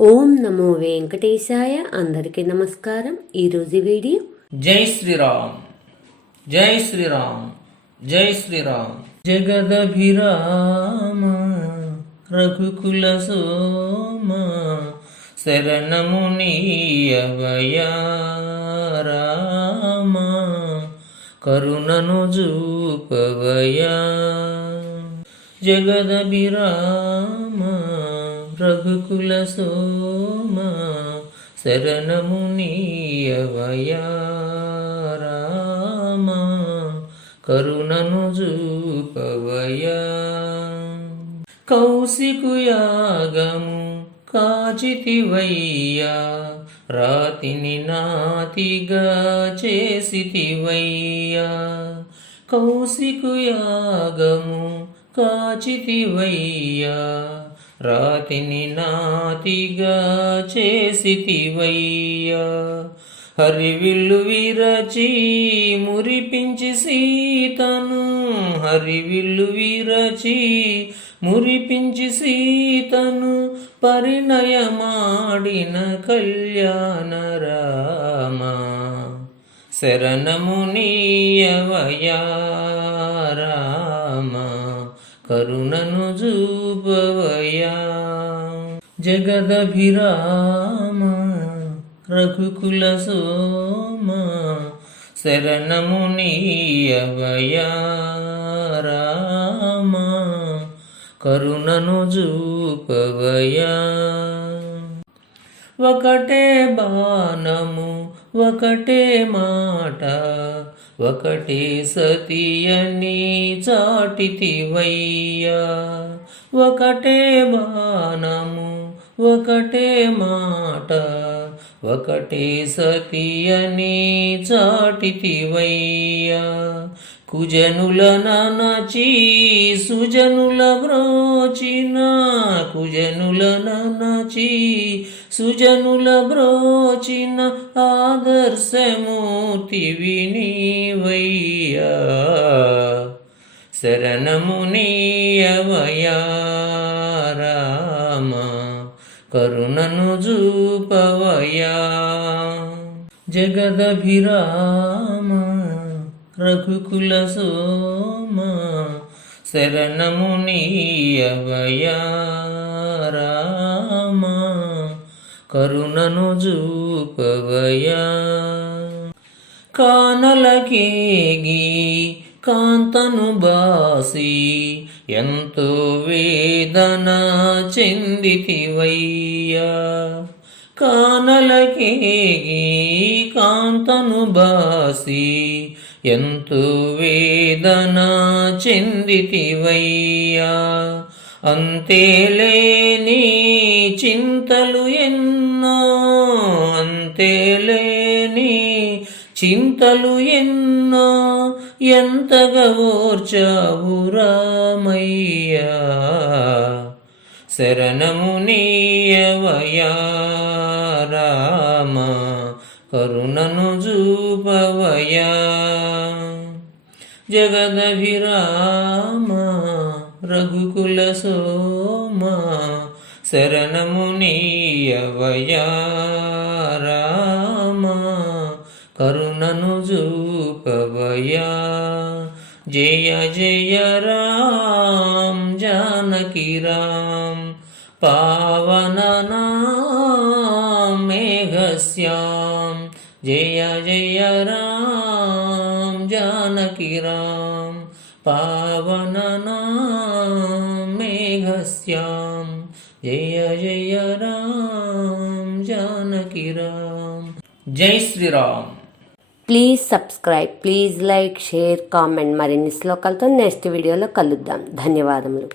ఓం నమో వెంకటేశాయ. అందరికీ నమస్కారం. ఈరోజు వీడియో జై శ్రీరామ్, జై శ్రీరామ్, జై శ్రీరామ్. జగదభిరామ రఘుకుల సోమ శరణము నీయవయా రామ, కరుణను చూపవయా. జగదభిరామ రఘుకుల సోమ శరణము నీయవయా రామ, కరుణను చూపవయా. కౌశికుయాగము కాచితివయ్యా, రాతిని నాతిగా చేసితివయ్యా. కౌశికుయాగము కాచితివయ్యా, రాతిని నాతిగా చేసితివయ్యా. హరివిల్లు విరచి మురిపించి సీతను, హరివిల్లు విరచి మురిపించి సీతను, పరిణయమాడిన కళ్యాణ రామ, శరణము నీయవయా రామ, కరుణను చూపవయా. జగదభిరామ రఘుకుల సోమ శరణము నీయవయా రామ, కరుణను చూపవయా. ఒకటే బాణము ఒకటే మాట, ఒకటే సతియని చాటితివయ్యా. ఒకటే బాణము ఒకటే మాట, ఒకటే సతియని చాటితివయ్యా. కుజనుల ననచి సుజనుల బ్రోచిన, కుజనుల ననచి సుజనుల బ్రోచిన, ఆదర్శమూర్తివి నీవయ్యా. శరణము నీయవయా రామ, కరుణను చూపవయా. జగదభిరామ రఘుకుల సోమ శరణము నీయవయా రామ, కరుణను చూపవయా. కానలకేగి కాంతను బాసి ఎంతో వేదన చెందితివయ్యా. కానలకేగి కాంతను బాసి ఎంతో వేదన చెందితివయ్యా. అంతేలేని చింతలు ఎన్నో, అంతేలేని చింతలు ఎన్నో, ఎంతగా ఓర్చావు రామయ్యా. శరణము నీయవయా రామ, కరుణను చూపవయా. జగదభిరామ రఘుకుల సోమ శరణము నీయవయా రామ, కరుణను చూపవయా. జయ జయ రామ జానకి రామ, పావన నామ మేఘశ్యామ. జయ జయ రామ జానకి రామ, పావన నామ మేఘశ్యామ. జయ జయ రామ జానకి రామ. జై Sriram. Please subscribe, please like, share, comment. మరిన్ని శ్లోకాలతో నెక్స్ట్ వీడియోలో కలుద్దాం. ధన్యవాదములు.